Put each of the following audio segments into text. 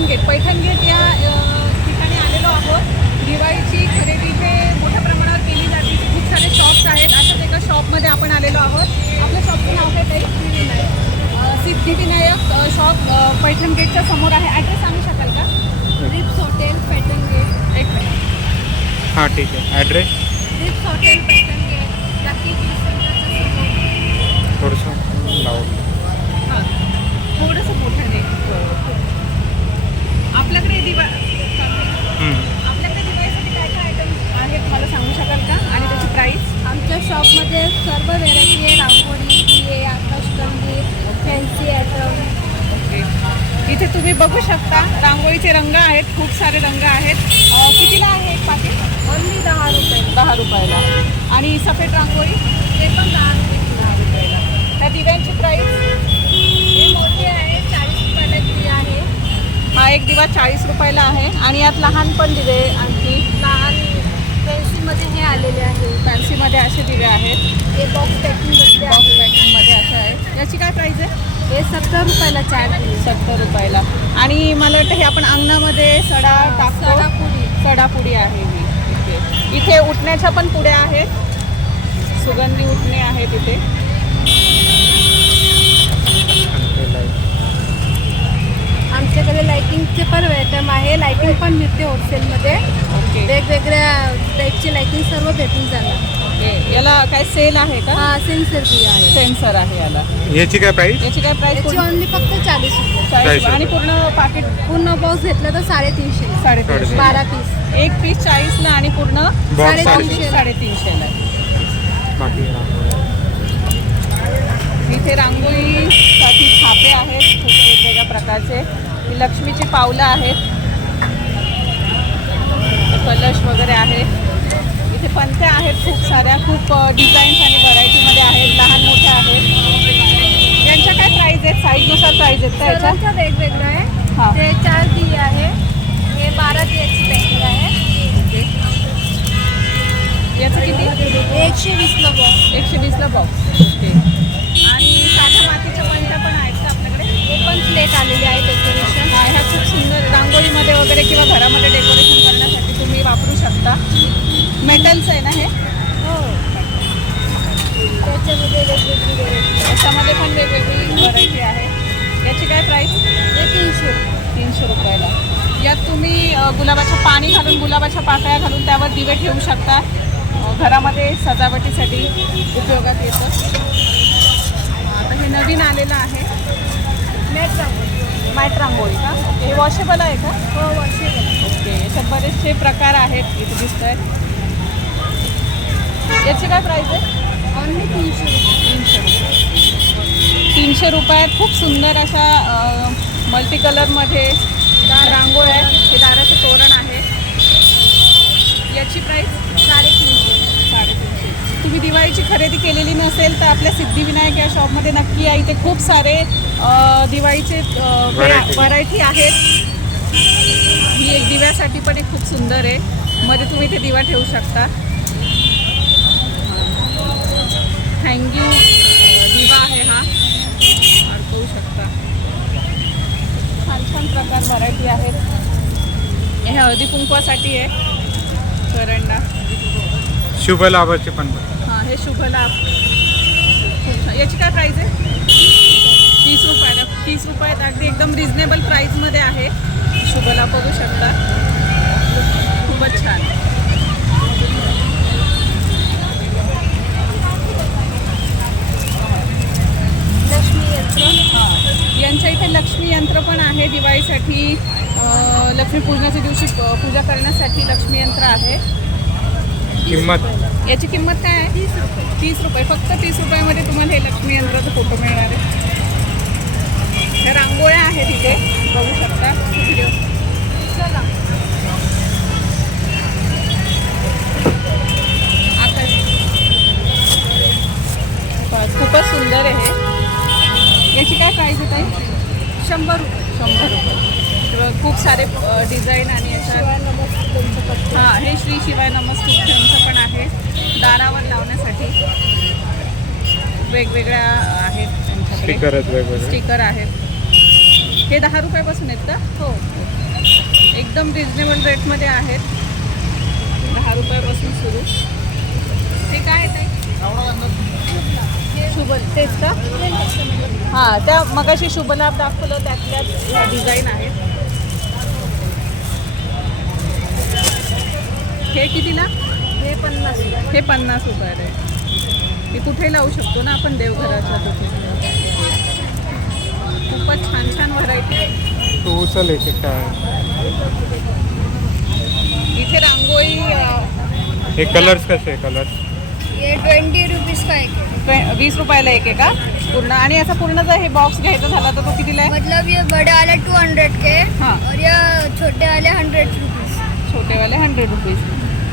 Paithan gate या ठिकाणी आलेलो आहोत. दिवाळीची खरेदी इथे मोठ्या प्रमाणावर केली जाते. खूप सारे शॉप्स आहेत. अशाच एका शॉपमध्ये आपण आलेलो आहोत. आपल्या शॉपचं नाव काय ताई? सिद्धिविनायक शॉप पैठण गेटच्या समोर आहे. ॲड्रेस सांगू शकाल का? Rips hotel Paithan gate. एक मिनिट. हां ठीक आहे. Address Rips hotel Paithan gate. लकी थोडंसं लावून हां थोडंसं मोठं आहे. आपल्याकडे आपल्याकडे दिवाळीसाठी काय काय आयटम आहेत मला सांगू शकाल का? आणि त्याची प्राईस? आमच्या शॉपमध्ये सर्व व्हेरायटी आहे. रांगोळी, दिये, आकाशकंदील, फॅन्सी आयटम. इथे तुम्ही बघू शकता रांगोळीचे रंग आहेत. खूप सारे रंग आहेत. कितीला आहे एक पाकिट? ओनली 10 रुपये. 10 रुपयाला. आणि सफेद रांगोळी ते पण 10 रुपये. त्या दिव्यांची प्राईस? हे मोठे आहे 40 रुपयाला दिवे आहे. हा एक दिवा 40 रुपयाला आहे. आणि यात लहान पण दिवे आणखी लहान फॅन्सीमध्ये हे आलेले आहे. फॅन्सीमध्ये असे दिवे आहेत. हे बॉक्स पॅकिंगमध्ये बॉक्स आहे. पॅकिंगमध्ये असे आहेत. याची काय प्राईस आहे? हे 70 रुपयाला 4 दिवे. 70 रुपयाला. आणि मला वाटतं हे आपण अंगणामध्ये सडा टाकतो. सडापुडी. सडापुडी आहे ही. इथे उठण्याच्या पण पुड्या आहेत. सुगंधी उठणे आहेत इथे. आमच्याकडे लाइटिंगचे पण आयटम आहे. लाइटिंग पण मिळते होलसेलमध्ये. ओके. वेगवेगळ्या टाईपची लाइटिंग सर्व भेटून जाणार. ओके. याला काय सेल आहे का? हा सेन्सर दिया आहे. सेन्सर आहे याला. याची काय प्राईस? याची काय प्राईस? याची ओनली फक्त 40 रुपये. 40. आणि पूर्ण पाकिट पूर्ण बॉक्स घेतला तर 350. 350. 12 पीस. एक पीस 40ला आणि पूर्ण बॉक्स 350ला. बाकी इथे रांगोळीसाठी छापे आहेत खूप वेगवेगळ्या प्रकारचे. ही लक्ष्मीची पावलं आहेत. कलश वगैरे आहेत. इथे पंत्या आहेत खूप साऱ्या. खूप डिझाईन्स आणि व्हरायटीमध्ये आहेत. लहान मोठ्या आहेत. यांच्या काय प्राईज आहेत? साईजनुसार प्राईज आहेत का याच्या? सर्वांचं वेगवेगळं आहे. हां. ते 4 दिये आहे. हे 12 दियाची पॅकिंग आहे. याचं किती? 120ला बॉक्स. 120ला बॉक्स. ओके. आणि साध्या मातीच्या पंत्या पण आहेत का आपल्याकडे? हे पण प्लेट आलेली आहे डेकोरेशन. हा ह्या खूप सुंदर रांगोळीमध्ये वगैरे किंवा घरामध्ये डेकोरेशन करण्यासाठी तुम्ही वापरू शकता. मेटलचं आहे ना हे? हो. त्याच्यामध्ये वेगवेगळी व्हेरायटी. याच्यामध्ये पण वेगवेगळी व्हरायटी आहे. याची काय प्राईस? हे 300. 300 रुपयाला. यात तुम्ही गुलाबाचं पाणी घालून गुलाबाच्या पाकळ्या घालून त्यावर दिवे ठेवू शकता. घरामध्ये सजावटीसाठी उपयोगात येतं. आता हे नवीन आलेलं आहे मॅट रांगोळी. मॅट रांगोळी का? ओके. हे वॉशेबल आहे का? हो वर्षे. ओके. याच्यात बरेचसे प्रकार आहेत इथे दिसत आहेत. याची काय प्राईस आहे? ओनली 300 रुपये. 300 रुपये. 300 रुपयात खूप सुंदर अशा मल्टी कलरमध्ये रांगोळ्या आहेत. हे दाराचं तोरण आहे. याची प्राईस? 350. 350. तुम्ही दिवाळीची खरेदी केलेली नसेल तर आपल्या सिद्धिविनायक या शॉपमध्ये नक्की या. इथे खूप सारे दिवाळीचे व्हरायटी आहेत. ही एक दिव्यासाठी पण एक खूप सुंदर आहे. मध्ये तुम्ही इथे दिवा ठेवू शकता. हँगिंग दिवा आहे हा. अडकवू शकता. छान छान प्रकार व्हरायटी आहेत. हे हळदी कुंकवासाठी आहे. करंडा. शुभ लाभाचे पण. हां हे शुभ लाभ. खूप छान. याची काय प्राईस आहे? 30 रुपयाला. 30 रुपयात अगदी एकदम रिजनेबल प्राईजमध्ये आहे. शुभ लाभ बघू शकता. खूपच छान. लक्ष्मी यंत्र. हां यांच्या इथे लक्ष्मी यंत्र पण आहे दिवाळीसाठी. लक्ष्मीपूजनाच्या दिवशी पूजा करण्यासाठी लक्ष्मी यंत्र आहे. किंमत? याची किंमत काय आहे? 30 रुपये. 30 रुपये. फक्त 30 रुपयामध्ये तुम्हाला हे लक्ष्मी यंत्राचा फोटो मिळणार आहे. ह्या रांगोळ्या आहेत इथे बघू शकता. चला. खूपच सुंदर आहे हे. याची काय प्राईस आहे ताई? 100 रुपये. 100 रुपये. खूप सारे डिझाईन आणि याच्यात हां हे श्री शिवाय नमस्तुभ्यमचं पण आहे. दारावर लावण्यासाठी वेगवेगळ्या आहेत त्यांच्याकडे स्टिकर आहेत. वेगवेगळे स्टिकर आहेत. हे 10 रुपयापासून आहेत का? हो. एकदम रिजनेबल रेटमध्ये आहेत. 10 रुपयापासून सुरू. ते काय आहे? शुभ तेच का? हां, त्या मगाशी शुभलाभ दाखवलं त्यातल्याच डिझाईन आहेत. हे कितीला? हे 50. हे 50 रुपयाला आहे. हे कुठे लावू शकतो ना आपण देवघराच्या तिथे. खूपच छान छान व्हरायटी आहे. तू उचल एक काय इथे रांगोळी हे कलर्स कसे कलर्स? ये 20 रुपीज का एक है. 20 रुपयाला एक आहे का पूर्ण? आणि असा पूर्ण जर हे बॉक्स घ्यायचा झाला तर तो कितीला आहे? मतलब ये बड़े वाले 200 के हाँ. और ये छोटे वाले 100 रुपीज. छोटेवाले 100 रुपीज.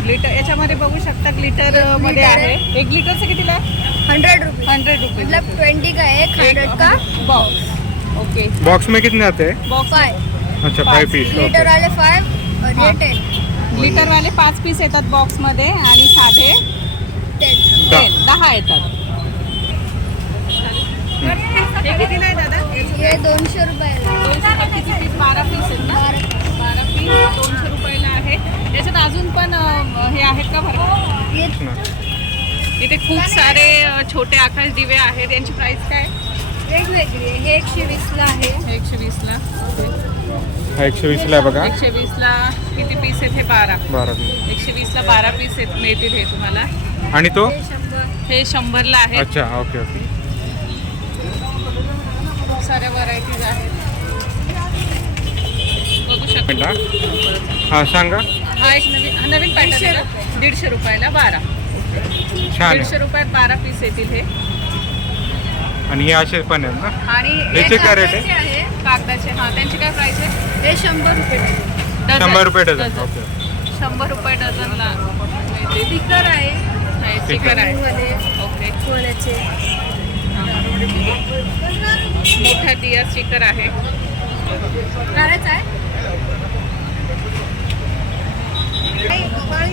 ग्लिटर याच्यामध्ये बघू शकता ग्लिटर मध्ये ग्लिटर आहे. आहे. एक ग्लिटरचं कितीला आहे? 100 रुपीज. 100 रुपीज. मतलब 20 का एक 100 का बॉक्स. ओके. बॉक्स में कितने आते हैं? बॉक्स 5. अच्छा 5 पीस. लीटर वाले 5 और ये हाँ. 10. ग्लिटरवाले 5 पीस येतात बॉक्समध्ये आणि साधे 10. 10 येतात. हे कितीला आहे दादा? ये 200 रुपयाला. 200 रुपये किती पीस? 12 पीस आहेत ना? 12 पीस 200 रुपयाला आहे. याच्यात अजून पण हे आहेत का बरं? ये इथे खूप सारे छोटे आकाश दिवे आहेत. यांची प्राइस काय? वेगवेगळी आहे. हे 120 ला आहे. 120ला. हा 120 ला आहे बघा. 120ला किती पीस आहेत? हे 12. 12 पीस. 120ला 12 पीस मिळतील हे तुम्हाला. आणि तो? हे 100. हे 100ला आहे. अच्छा ओके ओके. खूप साऱ्या व्हरायटीज आहेत. बघू शकता. हा सांगा. हा एक नवीन पॅटर्न आहे का? 150 रुपयाला 12. छान 150 आहे. रुपयात 12 पीस येतील हे. आणि हे असे पण आहेत ना? आणि याचे काय रेट आहे? कागदाचे आहे. कागदाचे. हां, त्यांची काय प्राइस आहे? हे 100 रुपये. डझन. 100 रुपये डझन. ओके. 100 रुपये डझनला मिळतील. स्टिकर आहे. हे स्टिकर आहे. वाले ओके. सोन्याचे. मोठा दिया स्टिकर आहे. करायचं आहे.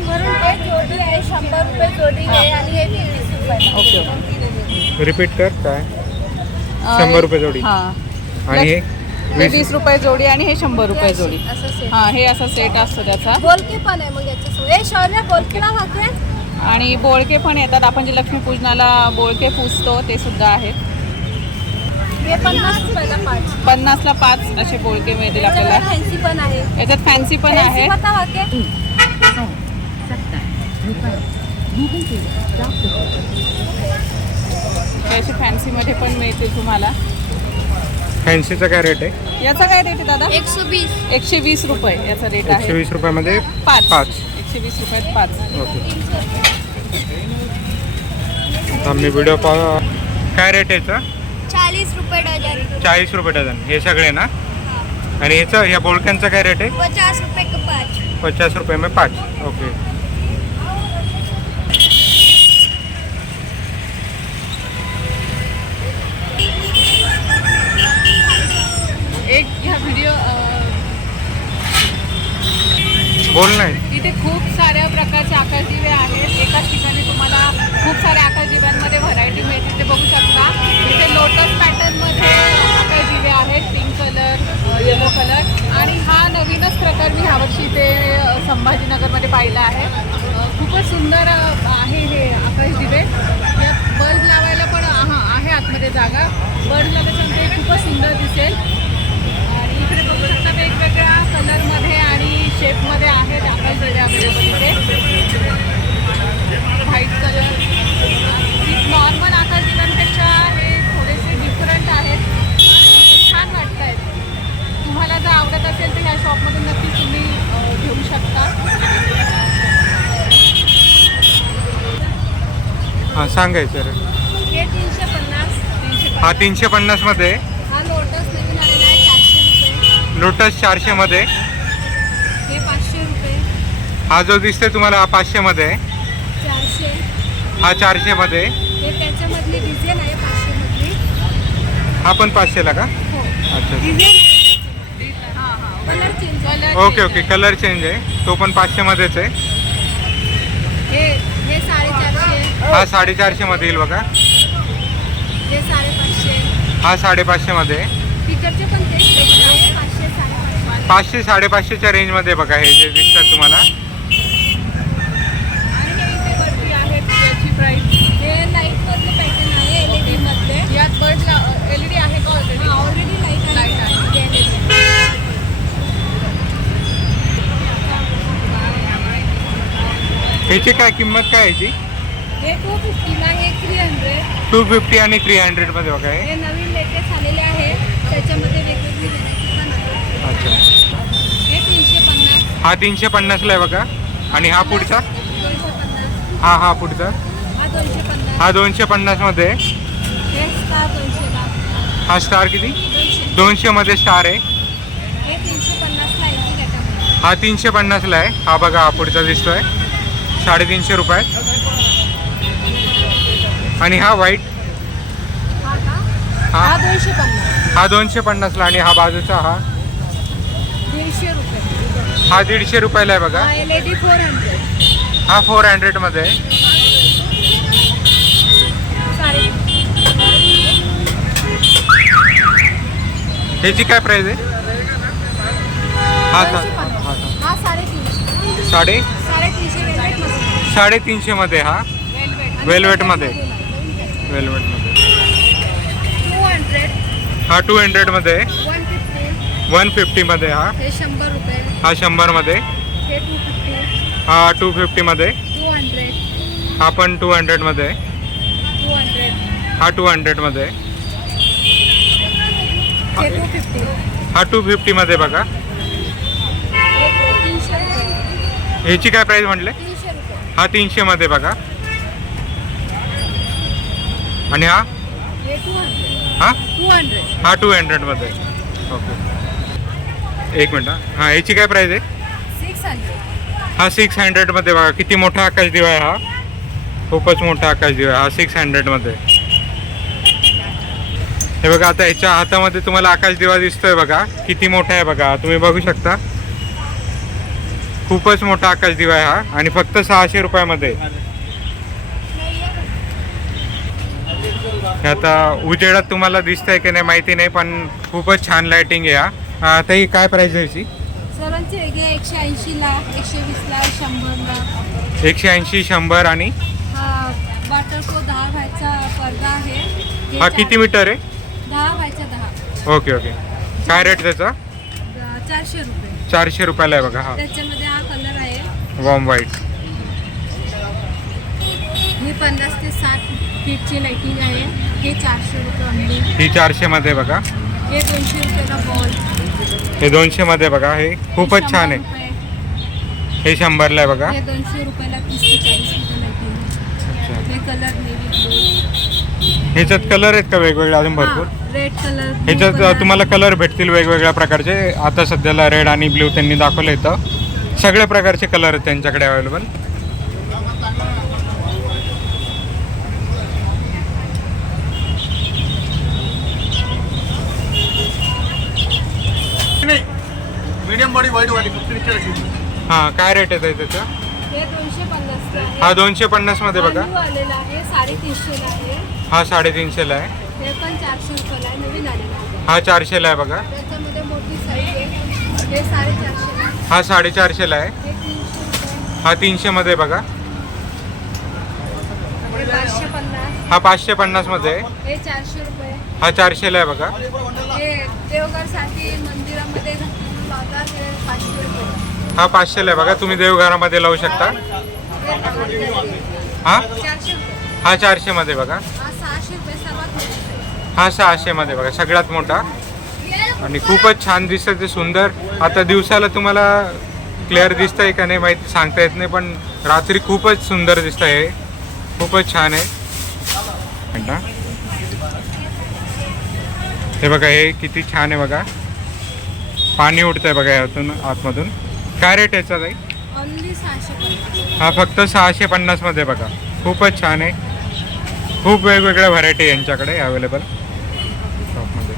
भरून ते जोडी आहे 100 रुपये जोडी आहे आणि हे 20 रुपये. ओके. रिपीट कर काय? 100 रुपये जोडी. हां. आणि हे हे 20 रुपये जोडी आणि हे 100 रुपये जोडी. असं सेट. हां, हे असा सेट असतो त्याचा. बोलके पण आहे मग याच्यासोबत. हे शौर्य बोलकेला खाते. आणि बोळके पण येतात. आपण जे लक्ष्मीपूजनाला बोळके पुजतो ते सुद्धा आहेत. हे 50 रुपयाला 5. 50ला 5 असे बोळके मिळतील आपल्याला. फॅन्सी पण आहे. याच्यात फॅन्सी पण आहे. पता वाके. हे असे फॅन्सीमध्ये पण मिळतील तुम्हाला. फॅन्सीचा काय रेट आहे? याचा काय रेट आहे दादा? 120. 120 रुपये याचा रेट आहे. 120 रुपयामध्ये 5. 5. 120 रुपयात 5. ओके. आता मी व्हिडिओ काय रेट आहे याचा? 40 रुपये डझन. 40 रुपये डझन. हे सगळे ना? आणि याचं ह्या बोलक्यांचा काय रेट आहे? 50 रुपये का 5. 50 रुपये में 5. ओके. एक ह्या व्हिडिओ बोल नाही. इथे खूप साऱ्या प्रकारचे आकाशदिवे आहेत. एकाच ठिकाणी तुम्हाला खूप साऱ्या आकाशदिव्यांमध्ये व्हरायटी मिळते. ते बघू शकता. इथे लोटस पॅटर्नमध्ये आकाशदिवे आहेत. Pink colour, yellow colour. आणि हा नवीनच प्रकार मी ह्यावर्षी ते संभाजीनगरमध्ये पाहिला आहे. खूपच सुंदर आहे हे आकाशदिवे. यात बल्ब लावायला पण आहे आतमध्ये जागा. बल्ब लावल्याच्यानंतर हे खूपच सुंदर दिसेल. आणि इकडे बघू शकता वेगवेगळ्या कलरमध्ये आणि शेपमध्ये आहेत आकाशदिवे अवेलेबल इथे. White colour. नॉर्मल आकाशदिव्यांपेक्षा हे थोडेसे डिफरंट आहेत. छान वाटत आहेत. तुम्हाला जर आवडत असेल तर ह्या शॉपमधून नक्कीच तुम्ही घेऊ शकता. हां सांगायचं रे. हे 350. हा 350 मध्ये. हा लोटस नवीन आलेला आहे 400 रुपये. लोटस 400 मध्ये. हे 500 रुपये. हा जो दिसतोय तुम्हाला हा 500 मध्ये आहे. 400. हा 400 मध्ये. हे त्याच्यामधली डिझाईन आहे 500 मधली. हा पण 500 ला का? हो. अच्छा. डिझाईन हां हां. Colour change. Colour okay okay. Colour change आहे. तो पण 500 मध्येच आहे. हे 450. हा 450 मध्ये येईल बघा. हे 550. हा 550 मध्ये आहे. स्टिकरचे पण तेच रेट आहे. 500 550च्या रेंजमध्ये बघा हे जे दिसतात तुम्हाला. आणि हे इथे वरती आहेत याची प्राइस. हे लाईटमधले पॅटर्न आहे LED मधले. यात बर्ड LED आहे का ऑलरेडी? ऑलरेडी लाईट लाईट आहे. ह्याची काय किंमत काय आहे याची? हे 250 ला, हे 300. 250 आणि 300 मध्ये बघा हे. हे नवीन लेटेस्ट आलेले आहे, त्याच्यामध्ये वेगवेगळी व्हेरायटी पण आहे. अच्छा. हे 350. हा 350ला आहे बघा. आणि हा पुढचा? 250. हा पुढचा? हा 250. हा 250 मध्ये आहे. हे स्टार 200 ला. हा स्टार किती? 200. 200 मध्ये स्टार आहे. हे 350 ला आहे की त्याच्यामध्ये. हा 350ला आहे. हा बघा हा पुढचा दिसतोय 350 रुपये. आणि हा व्हाईट? हा का? हा हा 250. हा 250ला. आणि हा बाजूचा हा? 150 रुपये. हा 150 रुपयाला आहे बघा. हा LED 400. हा 400 मध्ये आहे. साडी ह्याची काय प्राइस आहे? हा सा 250. हा सा हा 350. साडे 350 वेलवेट मध्ये. 350 मध्ये. हा वेलवेट. वेलवेट मध्ये. वेलवेट मध्ये. 200. हा 200 मध्ये आहे. 150. 150 मध्ये. हा हे 100 रुपये. हा 100 मध्ये. हे 250. हा 250 मध्ये. 200. हा पण 200 मध्ये आहे. 200. हा 200 मध्ये आहे. हे 250. हा 250 मध्ये बघा. हे 300 रुपये. ह्याची काय प्राइस म्हटले? 300 रुपये. हा 300 मध्ये बघा. आणि हा? हे 200. हा 200. हा 200 मध्ये. ओके. एक मिनिट. हा ह्याची काय प्राइस आहे? 600. हा 600 मध्ये बघा. किती मोठा आकाश दिवा आहे हा. खूपच मोठा आकाश दिवा आहे हा 600 मध्ये. हे बघा आता ह्याच्या हातामध्ये तुम्हाला आकाश दिवा दिसतोय बघा. किती मोठा आहे बघा. तुम्ही बघू शकता. खूपच मोठा आकाश दिवा आहे हा. आणि फक्त 600 रुपयामध्ये. हे आता उजेडात तुम्हाला दिसतंय की नाही माहिती नाही, पण खूपच छान लाइटिंग आहे हा. आता ही काय प्राइस आहे याची? सर्वांचे वेगळे 180 ला, 120 ला, 100 ला. 180, 100 आणि हा बटर को 10 व्हायचा पडदा आहे. हे हा किती मीटर आहे? 10 व्हायचा 10. Okay okay. काय रेट त्याचा? 400 रुपये. 400 रुपयाला आहे बघा. हा त्याच्यामध्ये हा कलर आहे. Warm white. ही 50 ते 60 फीटची लाइटिंग आहे. हे 400 रुपये only. ही 400 मध्ये बघा. हे 200 रुपयाला बॉल. हे 200 मध्ये बघा. हे खूपच छान आहे. हे 100ला आहे बघा. हे 200 रुपयाला 30 ते 40 फीट लाइटिंग. हे कलर नेव्ही ब्लू. ह्याच्यात कलर आहेत का वेगवेगळे अजून भरपूर? Red colour. ह्याच्यात तुम्हाला कलर भेटतील वेगवेगळ्या प्रकारचे. आता सध्याला रेड आणि ब्ल्यू त्यांनी दाखवलं इथं. सगळ्या प्रकारचे कलर आहेत त्यांच्याकडे अवेलेबल. मीडियम बॉडी वाईट वाली हां काय रेट आहे त्याचं? हे 250 ला आहे. हा 250 मध्ये बघा. ब्लू आलेला आहे 350 ला आहे. हा 350 ला आहे. हे पण 400 रुपयाला आहे. नवीन आलेला आहे. हा 400 ला आहे बघा. त्याच्यामध्ये मोठी साईज आहे. हे 450 ला. हा 450 ला आहे. हे 300 रुपये. हा 300 मध्ये बघा. हे 550. हा 550 मध्ये आहे. हे 400 रुपये. हा 400 ला आहे बघा. हे देवघरसाठी मंदिरामध्ये लावतात. हे 500 रुपये. हा 500 ला आहे बघा. तुम्ही देवघरामध्ये लावू शकता. हे 1000 रुपये. हा 400 रुपये. हा 400 मध्ये बघा. हा 600 रुपये सर्वात मोठा आहे. हा 600 मध्ये बघा. सगळ्यात मोठा. आणि खूपच छान दिसतं ते. सुंदर. आता दिवसाला तुम्हाला क्लिअर दिसतंय का नाही माहिती सांगता येत नाही, पण रात्री खूपच सुंदर दिसतं हे. खूपच छान आहे. हे बघा हे किती छान आहे बघा. पाणी उडतंय बघा यातून आतमधून. काय रेट याचा ताई? ओनली 650. हा फक्त 650 मध्ये बघा. खूपच छान आहे. खूप वेगवेगळ्या व्हरायटी यांच्याकडे अवेलेबल शॉपमध्ये.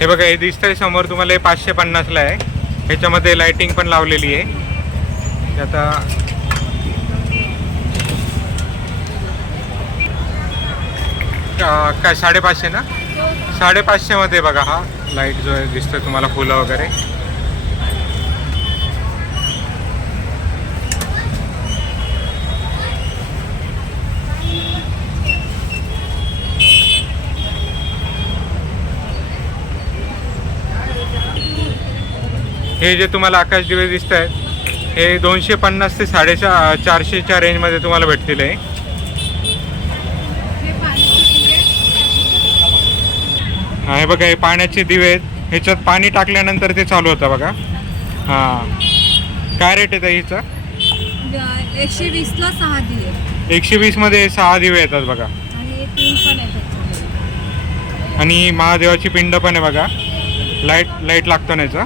हे बघा हे दिसतंय समोर तुम्हाला. हे 550 ला आहे. ह्याच्यामध्ये लाइटिंग पण लावलेली आहे. आता काय 550 ना? 550 मध्ये बघा हा लाईट जो आहे दिसतोय तुम्हाला, फुलं वगैरे. हे जे तुम्हाला आकाश दिवे दिसत आहेत हे 250 ते 450च्या रेंजमध्ये तुम्हाला भेटतील. हे पाण्याचे दिवे. हे बघा, हे पाण्याचे दिवे आहेत. ह्याच्यात पाणी टाकल्यानंतर ते चालू होतं बघा. हां, काय रेट आहे हिचा? 120ला 6 दिवे 120 मध्ये 6 दिवे येतात बघा. आणि हे 3 पण आहेत त्याच्यामध्ये. आणि महादेवाची पिंड पण आहे बघा. लाईट लागतं ना याचा.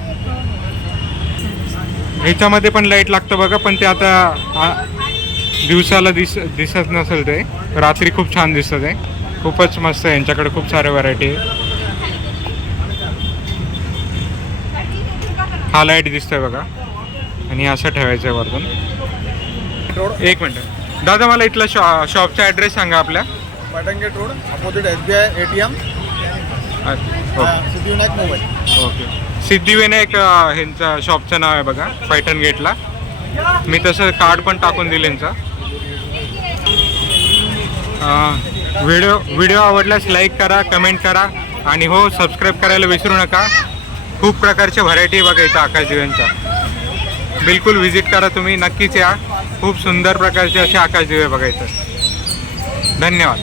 ह्याच्यामध्ये पण लाईट लागतं बघा, पण ते आता दिवसाला दिसत नसेल, ते रात्री खूप छान दिसतं. ते खूपच मस्त आहे. यांच्याकडे खूप सारे व्हरायटी आहे. हा लाईट दिसतोय बघा, आणि असं ठेवायचं आहे वरतून. एक मिनटं दादा, मला इथला शॉपचा ॲड्रेस सांगा आपल्या. Paithan gate road opposite SBI ATM Siddhivinayak mobile. Okay, Siddhivinayak ह्यांचा शॉपचं नाव आहे बघा, पैठण गेटला. मी तसं कार्ड पण टाकून दिलं यांचा. व्हिडिओ आवडल्यास लाईक करा, कमेंट करा, आणि हो, सबस्क्राईब करायला विसरू नका. खूप प्रकारच्या व्हरायटी बघा इथं आकाश दिव्यांच्या. बिलकुल व्हिजिट करा तुम्ही, नक्कीच या. खूप सुंदर प्रकारचे असे आकाश दिवे बघायचं. धन्यवाद.